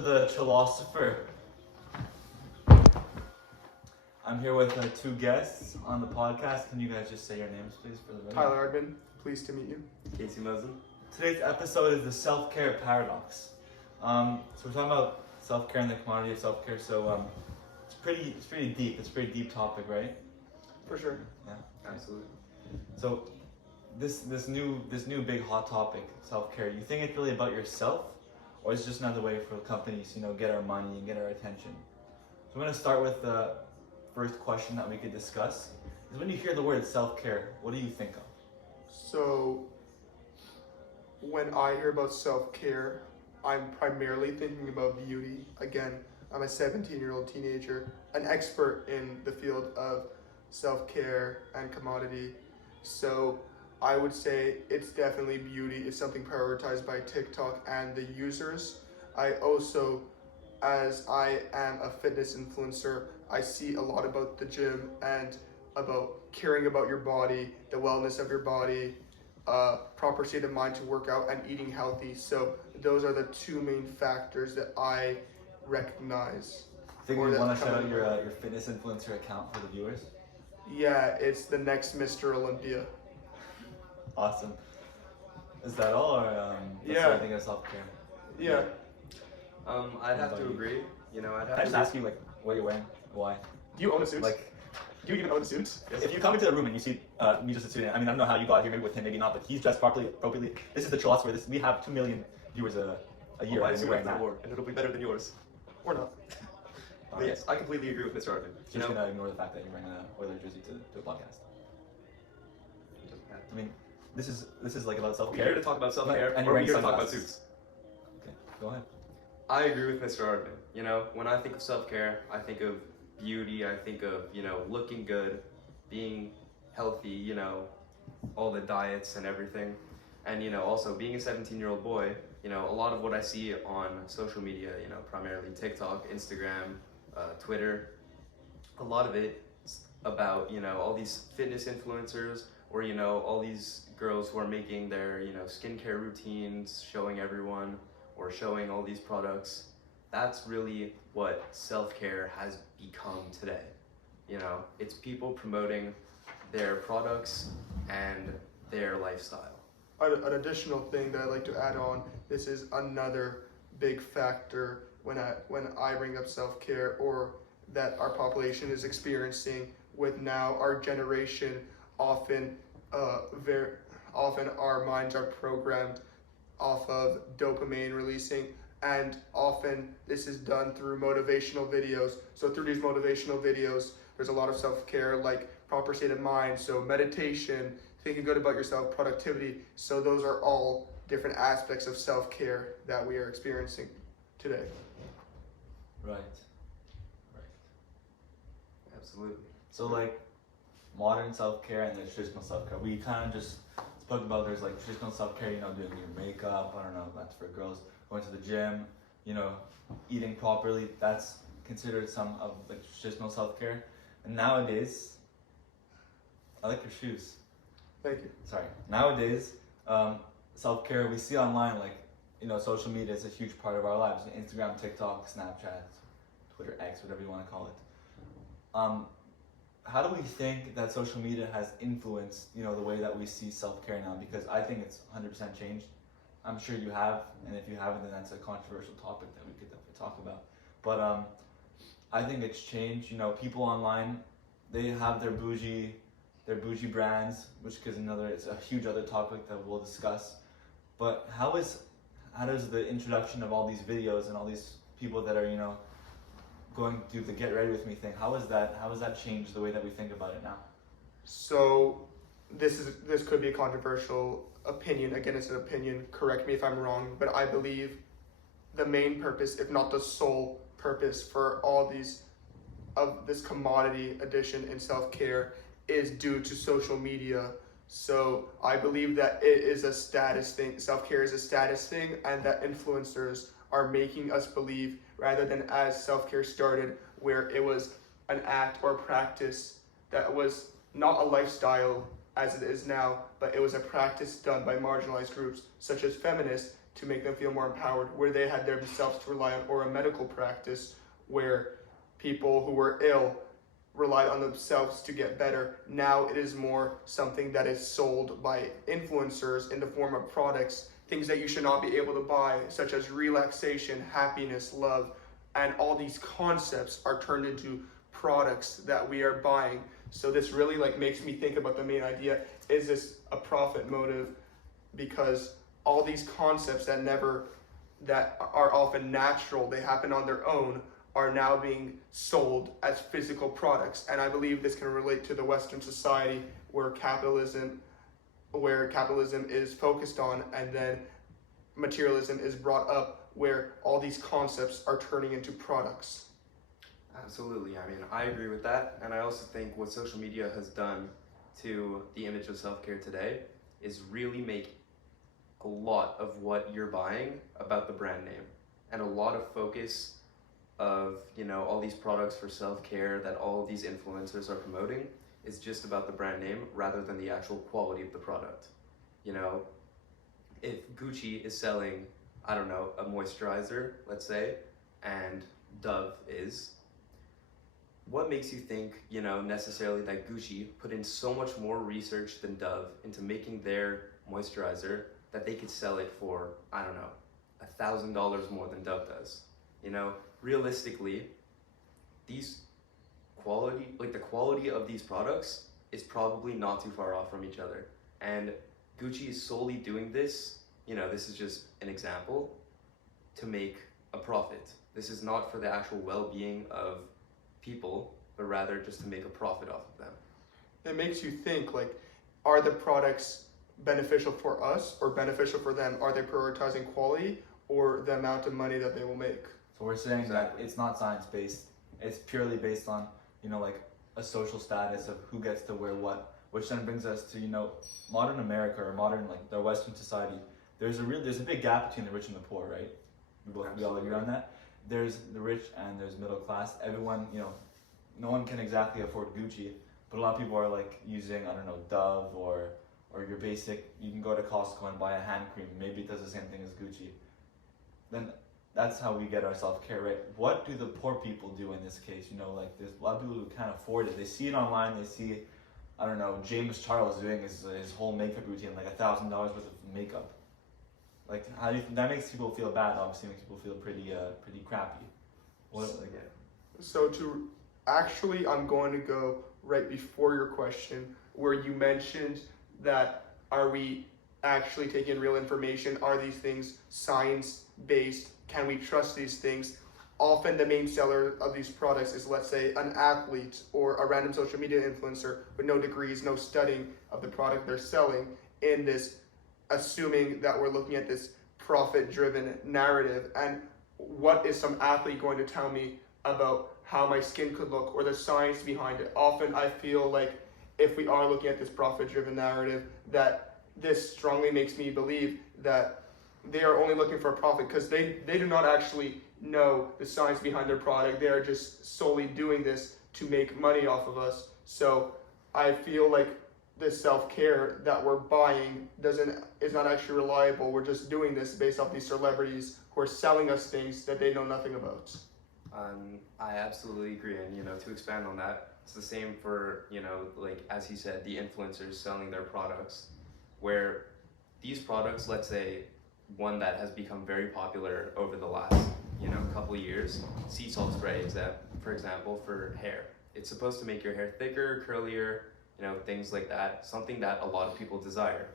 to the Chillosopher. I'm here with two guests on the podcast. Can you guys just say your names, please, for the video? Tyler Ardman, pleased to meet you. Casey Mosen. Today's episode is the self-care paradox. So we're talking about self-care and the commodity of self-care. So it's pretty deep. It's a pretty deep topic, right? For sure. Yeah. Absolutely. So this new big hot topic, self-care. You think it's really about yourself, or is it just another way for companies, get our money and get our attention? So I'm gonna start with the first question that we could discuss. Is when you hear the word self-care, what do you think of? So, when I hear about self-care, I'm primarily thinking about beauty. Again, I'm a 17-year-old teenager, an expert in the field of self-care and commodity. So, I would say it's definitely beauty. It's something prioritized by TikTok and the users. I also, as I am a fitness influencer, I see a lot about the gym and about caring about your body, the wellness of your body, proper state of mind to work out, and eating healthy. So those are the two main factors that I recognize. I think you want to shout out your fitness influencer account for the viewers? Yeah, it's the next Mr. Olympia. Awesome. Is that all, or that's Yeah. what I think of self-care? Yeah. I'd have to agree. I'd have Can I to just ask you, what you're wearing? Why? Do you own a suit? Like, do you even own a suit? if you come into the room and you see me just a student, I mean, I don't know how you got here, maybe with him, maybe not, but he's dressed properly, appropriately. This is the Chillosopher. We have 2 million viewers a year. I and you're wearing that. and it'll be better than yours. Or not? But yes, I completely agree with Mr. Arvin. Just gonna ignore the fact that you're wearing an Oilers jersey to a podcast. I mean, this is like about We're self-care. here to talk about self-care, And or you're we're here wearing to talk about sunglasses. suits. Okay, go ahead. I agree with Mr. Arvin. When I think of self-care, I think of beauty, I think of, looking good, being healthy, all the diets and everything. And, also being a 17-year-old boy, a lot of what I see on social media, primarily TikTok, Instagram, Twitter, a lot of it's about, all these fitness influencers or, all these girls who are making their, skincare routines, showing everyone or showing all these products. That's really what self-care has become today. It's people promoting their products and their lifestyle. An additional thing that I'd like to add on, this is another big factor when I bring up self-care, or that our population is experiencing with now our generation. Often our minds are programmed off of dopamine releasing, and often this is done through motivational videos. So through these motivational videos, there's a lot of self-care, like proper state of mind, so meditation, thinking good about yourself, productivity. So those are all different aspects of self-care that we are experiencing today. Right. Absolutely. So modern self-care and there's traditional self-care. We kind of just spoke about there's traditional self-care, doing your makeup, I don't know, that's for girls, going to the gym, eating properly, that's considered some of traditional self-care. And nowadays, I like your shoes. Thank you. Sorry. Nowadays, self-care, we see online, social media is a huge part of our lives. Instagram, TikTok, Snapchat, Twitter, X, whatever you want to call it. How do we think that social media has influenced, the way that we see self-care now? Because I think it's 100% changed. I'm sure you have, and if you haven't, then that's a controversial topic that we could definitely talk about. But I think it's changed. People online, they have their bougie brands, which it's a huge other topic that we'll discuss. But how does the introduction of all these videos and all these people that are, going to do the get ready with me thing, how has that changed the way that we think about it now? So this could be a controversial opinion. Again, it's an opinion. Correct me if I'm wrong, but I believe the main purpose, if not the sole purpose, for all this commodity addition in self-care is due to social media. So I believe that it is a status thing. Self-care is a status thing, and that influencers are making us believe, rather than as self-care started, where it was an act or practice that was not a lifestyle, as it is now, but it was a practice done by marginalized groups such as feminists to make them feel more empowered, where they had themselves to rely on, or a medical practice where people who were ill relied on themselves to get better. Now it is more something that is sold by influencers in the form of products, things that you should not be able to buy, such as relaxation, happiness, love, and all these concepts are turned into products that we are buying. So this really makes me think about the main idea. Is this a profit motive? Because all these concepts that are often natural, they happen on their own, are now being sold as physical products. And I believe this can relate to the Western society where capitalism is focused on, and then materialism is brought up, where all these concepts are turning into products. Absolutely. I mean, I agree with that. And I also think what social media has done to the image of self-care today is really make a lot of what you're buying about the brand name, and a lot of focus of, all these products for self-care that all of these influencers are promoting is just about the brand name rather than the actual quality of the product. If Gucci is selling, I don't know, a moisturizer, let's say, and Dove is, what makes you think, necessarily that Gucci put in so much more research than Dove into making their moisturizer that they could sell it for, I don't know, $1,000 more than Dove does? Realistically, the quality of these products is probably not too far off from each other. And Gucci is solely doing this, this is just an example, to make a profit. This is not for the actual well-being of people, but rather just to make a profit off of them. It makes you think, are the products beneficial for us or beneficial for them? Are they prioritizing quality or the amount of money that they will make? So we're saying Exactly. that it's not science-based. It's purely based on, a social status of who gets to wear what, which then brings us to, modern America, or modern, the Western society. There's a big gap between the rich and the poor, right? We all agree on that. There's the rich and there's middle class. Everyone, no one can exactly afford Gucci, but a lot of people are using, I don't know, Dove or your basic, you can go to Costco and buy a hand cream. Maybe it does the same thing as Gucci. Then that's how we get our self-care, right? What do the poor people do in this case? There's a lot of people who can't afford it. They see it online, they see, I don't know, James Charles doing his whole makeup routine, $1,000 worth of makeup. How do you think that makes people feel bad? Obviously makes people feel pretty crappy. So I'm going to go right before your question, where you mentioned that are we actually taking real information? Are these things science-based? Can we trust these things? Often the main seller of these products is, let's say, an athlete or a random social media influencer with no degrees, no studying of the product they're selling, in this assuming that we're looking at this profit-driven narrative. And what is some athlete going to tell me about how my skin could look, or the science behind it? Often I feel like if we are looking at this profit-driven narrative, that this strongly makes me believe that they are only looking for a profit, because they do not actually know the science behind their product. They are just solely doing this to make money off of us. So I feel like this self-care that we're buying is not actually reliable. We're just doing this based off these celebrities who are selling us things that they know nothing about. I absolutely agree, and to expand on that, it's the same for, as he said, the influencers selling their products, where these products, let's say one that has become very popular over the last, couple of years, sea salt spray, for example, for hair. It's supposed to make your hair thicker, curlier, things like that, something that a lot of people desire.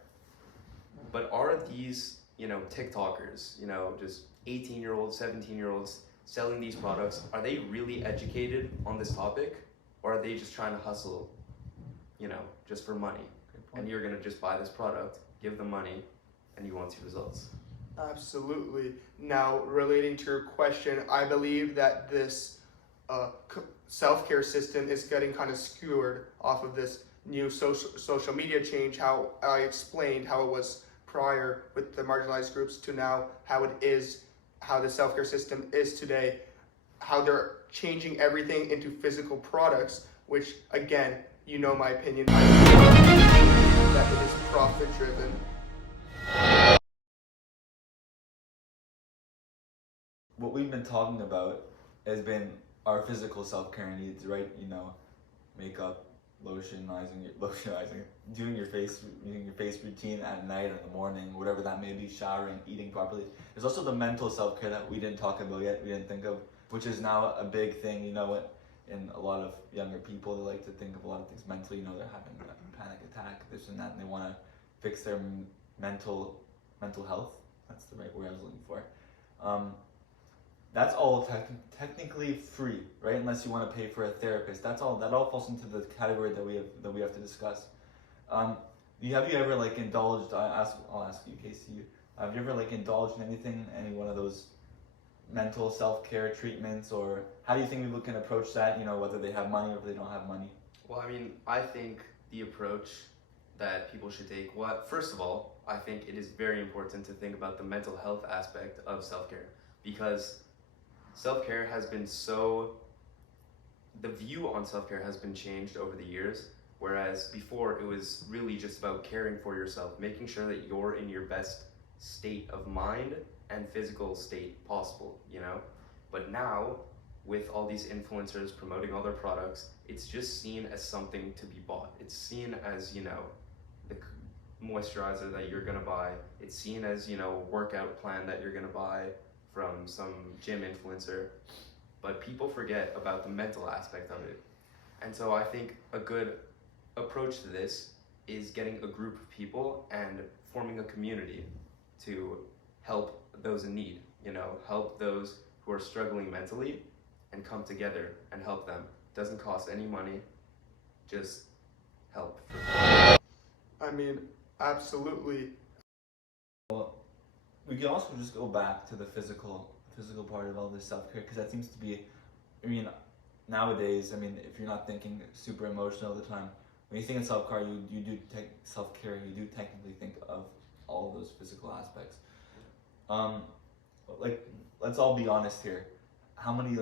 But are these, TikTokers, just 18-year-olds, 17-year-olds selling these products, are they really educated on this topic, or are they just trying to hustle, just for money? And you're gonna just buy this product, give them money, and you won't see results. Absolutely. Now, relating to your question, I believe that this self-care system is getting kind of skewered off of this new social media change, how I explained how it was prior with the marginalized groups to now how it is, how the self-care system is today, how they're changing everything into physical products, which again, my opinion, that it is profit driven. What we've been talking about has been our physical self-care needs, right? You know, makeup, lotionizing, doing your face routine at night or in the morning, whatever that may be, showering, eating properly. There's also the mental self-care that we didn't talk about yet, we didn't think of, which is now a big thing, you know, in a lot of younger people. They like to think of a lot of things mentally, you know, they're having a panic attack, this and that, and they want to fix their mental health. That's the right word I was looking for. That's all technically free, right? Unless you want to pay for a therapist. That all falls into the category that we have to discuss. Have you ever like indulged? I'll ask you, Casey. Have you ever like indulged in anything, any one of those mental self-care treatments, or how do you think people can approach that? You know, whether they have money or if they don't have money. Well, I mean, I think the approach that people should take. First of all, I think it is very important to think about the mental health aspect of self-care, because self-care has been the view on self-care has been changed over the years, whereas before it was really just about caring for yourself, making sure that you're in your best state of mind and physical state possible, you know? But now, with all these influencers promoting all their products, it's just seen as something to be bought. It's seen as, you know, the moisturizer that you're gonna buy. It's seen as, you know, a workout plan that you're gonna buy from some gym influencer, but people forget about the mental aspect of it. And so I think a good approach to this is getting a group of people and forming a community to help those in need, you know, help those who are struggling mentally and come together and help them. Doesn't cost any money, just help. I mean, absolutely. We can also just go back to the physical part of all this self-care, because that seems to be, I mean, nowadays, I mean, if you're not thinking super emotional all the time, when you think of self-care, you do take self-care, you do technically think of all of those physical aspects. Like, let's all be honest here. How many,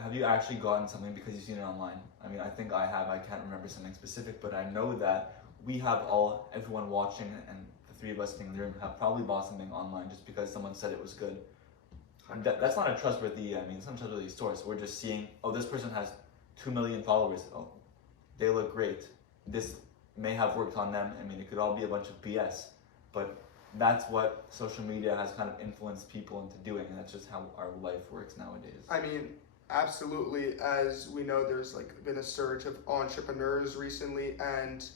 have you actually gotten something because you've seen it online? I mean, I think I have. I can't remember something specific, but I know that we have everyone watching, and the three of us being in the room have probably bought something online just because someone said it was good. That's not a trustworthy, it's not a trustworthy source. We're just seeing, oh, this person has 2 million followers. Oh, they look great. This may have worked on them. I mean, it could all be a bunch of BS, but that's what social media has kind of influenced people into doing, and that's just how our life works nowadays. I mean, absolutely. As we know, there's been a surge of entrepreneurs recently, and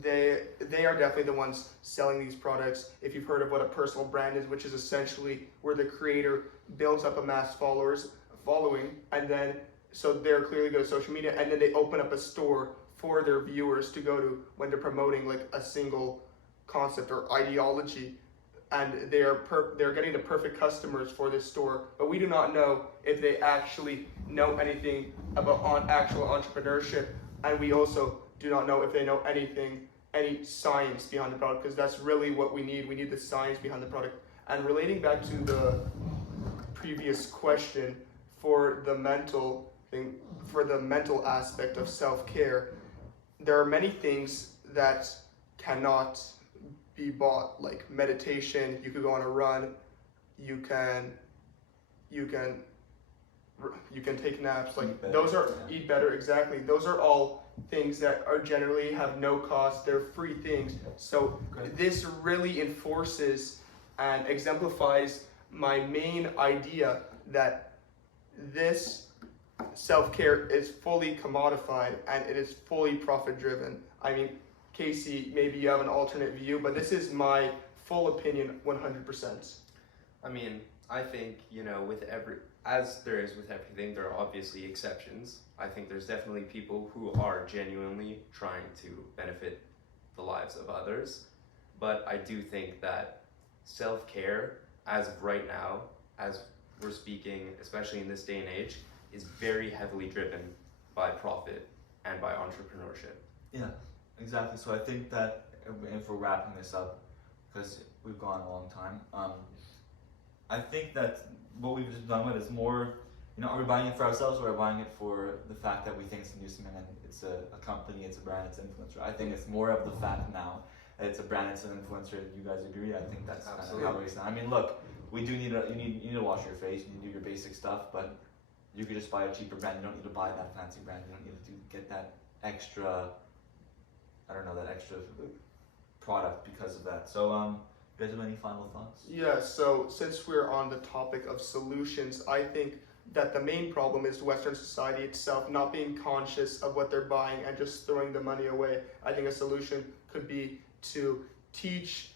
they are definitely the ones selling these products. If you've heard of what a personal brand is, which is essentially where the creator builds up a mass following, and then so they're clearly go to social media, and then they open up a store for their viewers to go to when they're promoting like a single concept or ideology, and they're getting the perfect customers for this store. But we do not know if they actually know anything about actual entrepreneurship, and we also do not know if they know any science behind the product, because that's really what we need. We need the science behind the product. And relating back to the previous question, for the mental aspect of self-care, there are many things that cannot be bought, like meditation. You could go on a run, you can take naps, like eat better, exactly. Those are all things that are generally have no cost, they're free things. So this really enforces and exemplifies my main idea that this self-care is fully commodified and it is fully profit driven. I mean, Casey, maybe you have an alternate view, but this is my full opinion 100%. I mean, I think, you know, as there is with everything, there are obviously exceptions. I think there's definitely people who are genuinely trying to benefit the lives of others. But I do think that self-care, as of right now, as we're speaking, especially in this day and age, is very heavily driven by profit and by entrepreneurship. Yeah, exactly. So I think that if we're wrapping this up, because we've gone a long time, I think that what we've just done with is more are we buying it for ourselves, or are we buying it for the fact that we think it's a new cement and it's a company, it's a brand, it's an influencer? I think it's more of the fact now that it's a brand, it's an influencer. You guys agree? I think that's kind of how it is now. I mean, look, we do need you need to wash your face, you need to do your basic stuff, but you could just buy a cheaper brand. You don't need to buy that fancy brand. You don't need to get that extra, that extra product because of that. So, you guys have any final thoughts? Yeah, so since we're on the topic of solutions, I think that the main problem is Western society itself not being conscious of what they're buying and just throwing the money away. I think a solution could be to teach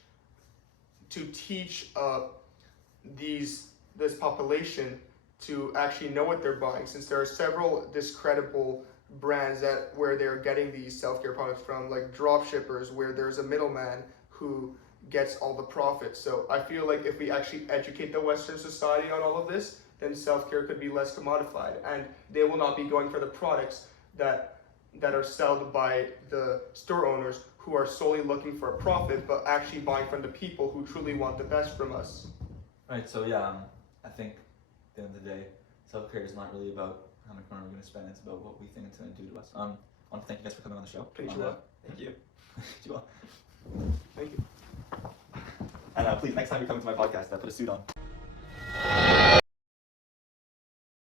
this population to actually know what they're buying, since there are several discreditable brands where they're getting these self-care products from, like drop shippers, where there's a middleman who gets all the profit. So I feel like if we actually educate the Western society on all of this, then self-care could be less commodified, and they will not be going for the products that are sold by the store owners who are solely looking for a profit, but actually buying from the people who truly want the best from us. Right, so I think at the end of the day, self-care is not really about how much money we're going to spend, it's about what we think it's going to do to us. I want to thank you guys for coming on the show. Thank you. Chilla. Thank you. And please, next time you're coming to my podcast, put a suit on.